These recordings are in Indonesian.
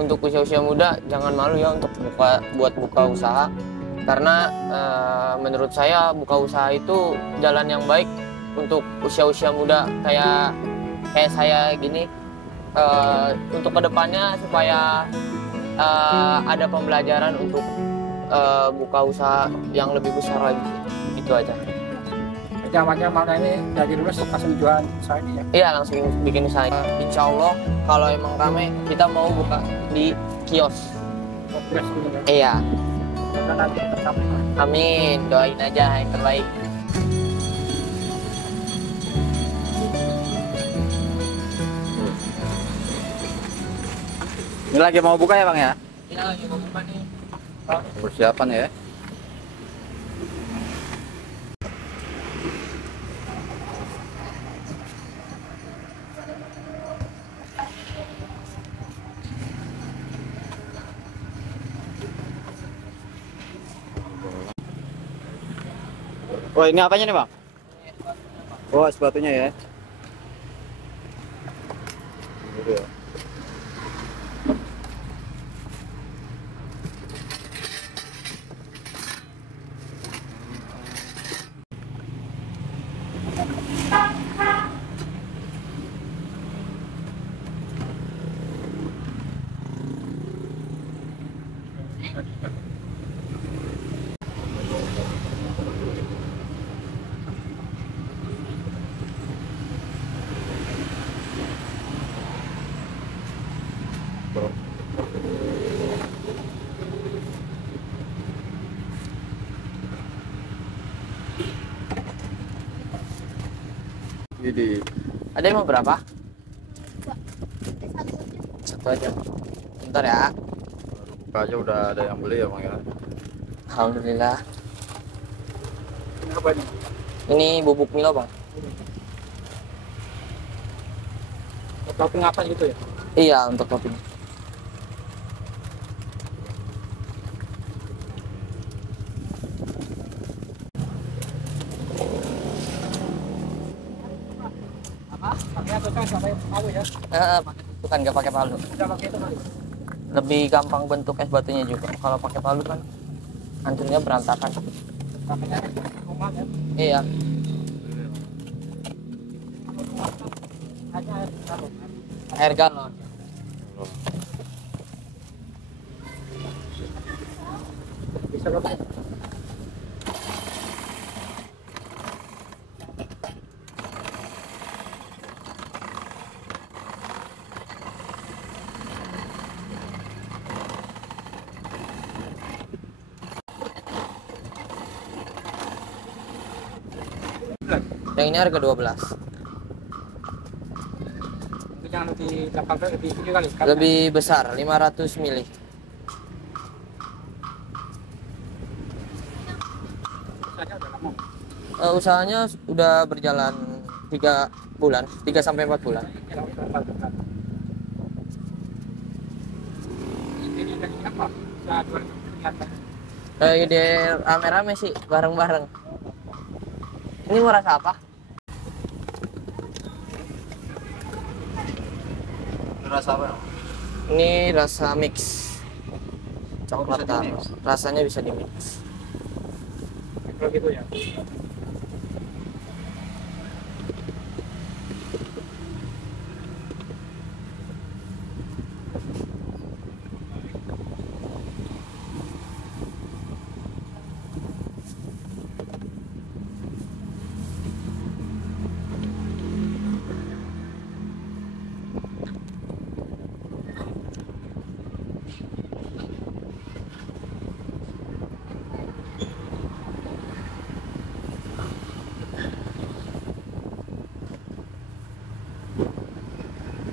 untuk usia-usia muda jangan malu ya untuk buka usaha, karena menurut saya buka usaha itu jalan yang baik untuk usia-usia muda kayak saya gini, untuk kedepannya supaya ada pembelajaran untuk buka usaha yang lebih besar lagi. Itu aja. Jamannya mana ini jadi lulus langsung jual usaha ini ya? Iya, langsung bikin usaha. Insya Allah kalau emang rame kita mau buka di kios. Progres gitu ya. Iya. Semoga nanti tercapai. Amin, doain aja yang terbaik. Ini lagi mau buka ya Bang ya? Iya, lagi mau buka nih. Persiapan ya. Oh ini apanya nih Bang? Oh sepatunya ya. Gitu ya. Jadi Ada yang mau berapa? Satu aja. Bentar ya. baru buka aja udah ada yang beli ya Bang ya. Alhamdulillah. Ini apa ini? Ini bubuk Milo Bang. Topping apa gitu ya? Iya, untuk topping. Pakai atau kan pakai palu ya? Bukan nggak pakai palu. Udah pakai itu kali. Lebih gampang bentuk es batunya juga. Kalau pakai palu kan hancurnya berantakan. Pakainya rumah ya. Iya. Hanya air galon. Air galon. Bisa lebih. Yang ini harga 12. Itu jangan lebih gampang lebih tinggi kali. Lebih besar, 500 mili. Usahanya udah lama. Usahanya udah berjalan 3 bulan, 3 sampai 4 bulan. Kalau udah bagus. Ini dari apa? Usaha 2000 Ide rame-rame sih, bareng-bareng. Ini mau rasa apa? Rasa apa? Ini rasa mix. Bisa Coklat di-mix? rasanya bisa di mix. Kalau gitu ya.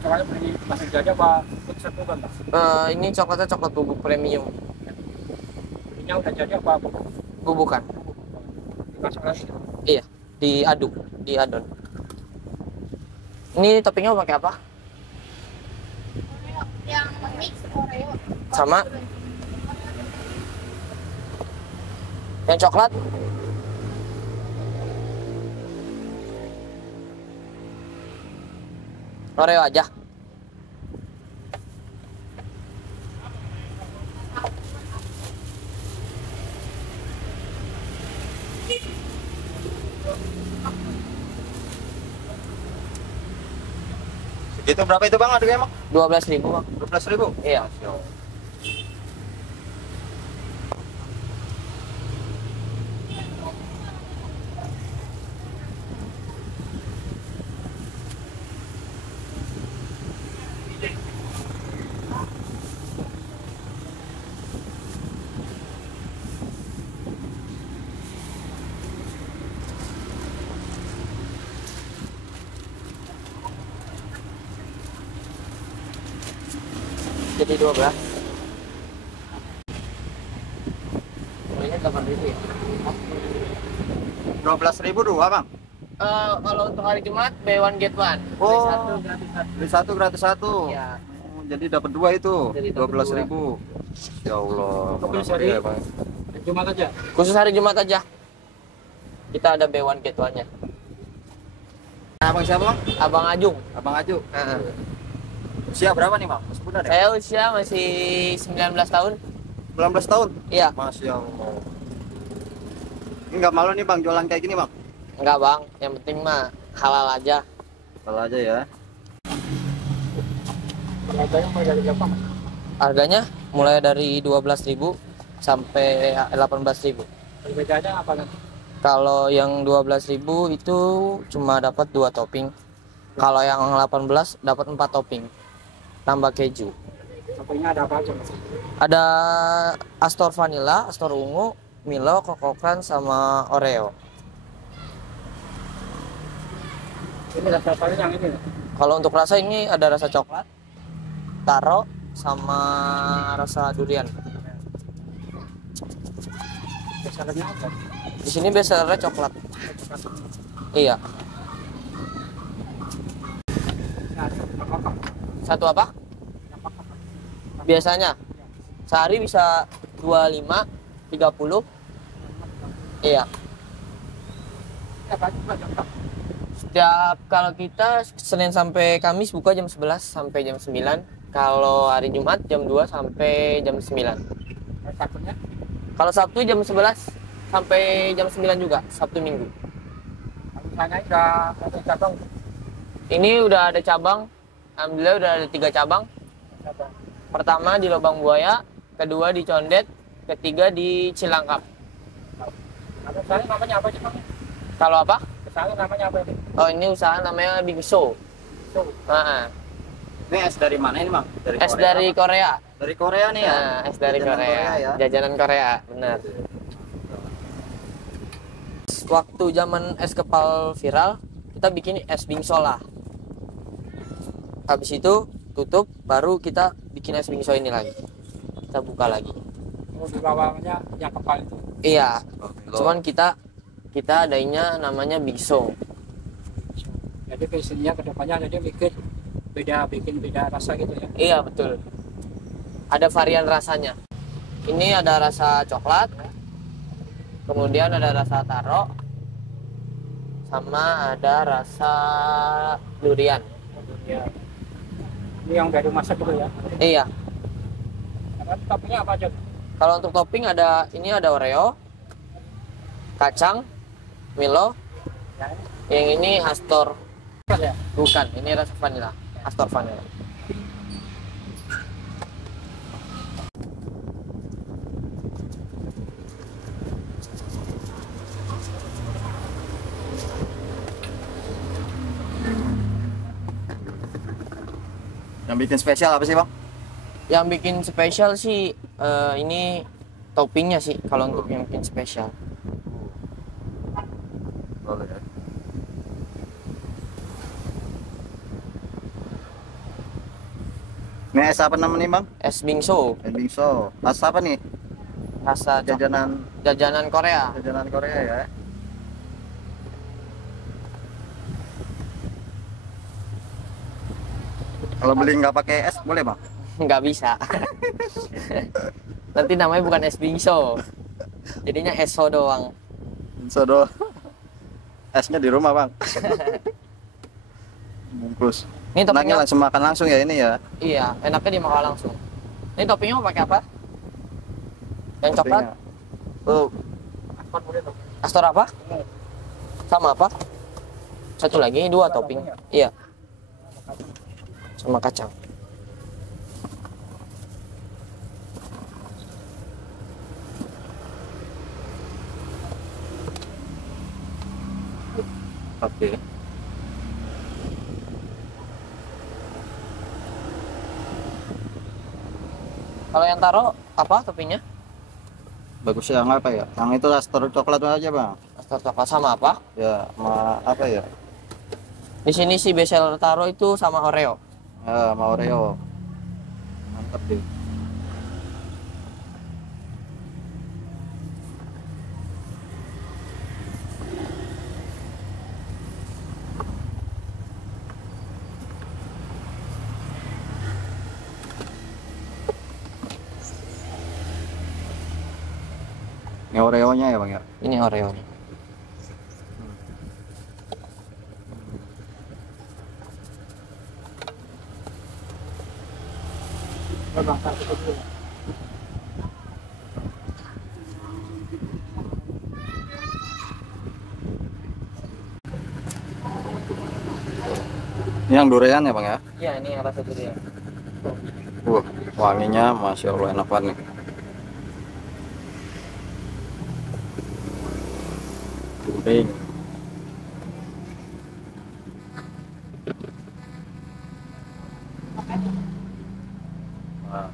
Soalnya beli masih jadi apa konsep bukan Pak? Ini coklatnya coklat bubuk premium. Belinya udah jadi apa Bubukan. dimasuk lagi? Iya, diaduk, diadon. Ini toppingnya mau pakai apa? Yang mix Oreo Sama yang coklat? Oreo aja. Itu berapa itu bang harganya bang? 12.000 bang. 12.000. Iya. Jadi 12. Mulainya 8.000 ya. 12.000 dua bang. Kalau untuk hari Jumat buy 1 get 1. Oh. Beli 1 gratis 1. Beli 1 gratis 1. Iya. Oh, jadi dapat 2 itu. Jadi dapat 12.000. Ya Allah. Khusus murah hari ya, Bang. Jumat aja. Khusus hari Jumat aja. Kita ada buy 1 get 1-nya. Abang siapa bang? Abang Ajung. Abang Aju. Heeh. Usia berapa nih bang? Masih muda deh. Saya usia masih 19 tahun. 19 tahun. Iya. Masya Allah. Ini nggak malu nih bang jualan kayak gini bang? Enggak bang, yang penting mah halal aja. Salah aja ya. Harganya mulai dari berapa mas? Harganya mulai dari 12.000 sampai 18.000. Perbedaannya apa nanti? Kalau yang 12.000 itu cuma dapat 2 topping. Kalau yang 18 dapat 4 topping. Tambah keju. Toppingnya ada apa aja mas? Ada Astor vanilla, Astor ungu, Milo, Coco Crunch sama Oreo. Ini rasa paling yang ini. Kalau untuk rasa ini ada rasa coklat, taro, sama rasa durian. Besarnya apa? Di sini bestsellernya coklat. Iya. Satu apa? Biasanya sehari bisa 25, 30. Iya. Setiap kalau kita Senin sampai Kamis buka jam 11 sampai jam 9. Kalau hari Jumat jam 2 sampai jam 9. Satunya? Kalau Sabtu jam 11 sampai jam 9 juga, Sabtu Minggu. Misalnya udah ada cabang. Ini udah ada cabang. Alhamdulillah udah ada 3 cabang. Pertama di Lubang Buaya, kedua di Condet, ketiga di Cilangkap. Misalnya namanya apa sih bang? Kalau apa? Misalnya namanya apa ini? Oh ini usaha namanya Bingso. So, Nah, Ini es dari mana ini bang? es dari Korea. Dari Korea nih ya? Nah, es dari Jajanan Korea. ya? Jajanan Korea, benar. Waktu zaman es kepal viral, kita bikin es bingso lah. Habis itu tutup, baru kita bikin es bingso ini lagi. Kita buka lagi. di bawahnya yang kepala itu. Iya. Cuman kita adainya namanya bingso. Jadi visinya kedepannya jadi bikin beda rasa gitu ya. Iya betul. Ada varian rasanya. Ini ada rasa coklat, kemudian ada rasa taro, sama ada rasa durian. Ya. Ini yang dari masak gitu ya. Iya. Karena toppingnya apa aja? Kalau untuk topping ini ada Oreo, kacang, Milo. Yang ini Astor. Ya. Bukan, ini rasa vanilla. Astor vanilla. Yang bikin spesial apa sih bang? Yang bikin spesial sih ini toppingnya sih kalau untuk yang bikin spesial. Boleh ya. Ini es apa namanya bang? Es bingso, Es bingso. Rasa apa nih? rasa jajanan Korea. Jajanan Korea ya. Kalau beli nggak pakai es boleh bang? Nggak bisa. Nanti namanya bukan es bingso, jadinya eso doang. Bingso doang. Esnya di rumah bang. Bungkus. Ini Enaknya toppingnya, langsung makan langsung ya ini ya. iya, enaknya dimakan langsung. Ini toppingnya mau pakai apa? Yang coklat? Oh, Apa boleh tuh? Astor apa? Sama apa? Satu lagi, 2 topping. Iya. sama kacang. Oke. Kalau yang taro apa toppingnya? Bagus yang apa ya? Yang itu nastar coklat aja bang. Nastar coklat sama apa? Ya, sama apa ya? Di sini si bestseller taro itu sama Oreo. Ya, sama Oreo. Mantap deh. Ini Oreo-nya ya bang ya? Ini Oreo. Bangsa itu. Ini yang durian ya bang ya? Iya, ini yang rasa durian. Wanginya masya Allah enak banget nih. Durian. Nah,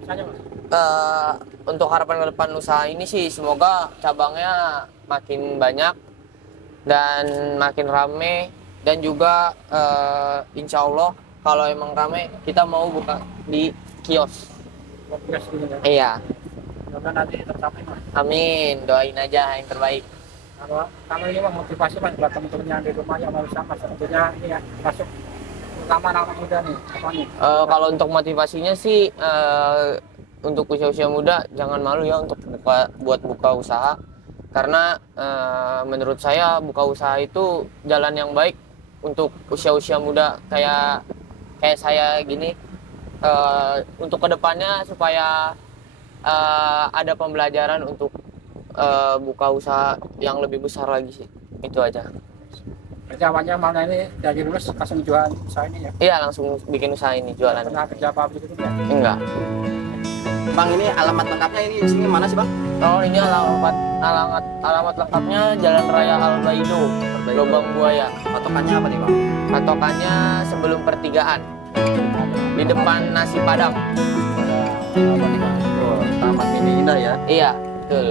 Misalnya mas. Untuk harapan ke depan usaha ini sih semoga cabangnya makin banyak dan makin rame, dan juga insya Allah kalau emang rame kita mau buka di kios. Podcast gitu ya. Iya, Semoga nanti tercapai mas. amin, doain aja yang terbaik. Kalau ini mah motivasi mas buat teman-teman yang di rumah yang mau usaha mas, tentunya ini ya masuk utama anak muda nih apa nih? Kalau untuk motivasinya sih untuk usia-usia muda jangan malu ya untuk buat buka usaha, karena menurut saya buka usaha itu jalan yang baik untuk usia-usia muda kayak saya gini, untuk kedepannya supaya ada pembelajaran untuk buka usaha yang lebih besar lagi sih, itu aja. Berarti awalnya mana ini dari lulus langsung jualan usaha ini ya? Iya, langsung bikin usaha ini jualan. Pernah kerja pabrik itu ya? Enggak. bang ini alamat lengkapnya ini di sini mana sih bang? Oh, ini alamat lengkapnya Jalan Raya Albaido, Lubang Buaya. Patokannya apa nih bang? Patokannya sebelum pertigaan, di depan nasi Padang. Apa nih bang? Oh, Taman Mini Indah ya. Iya, betul.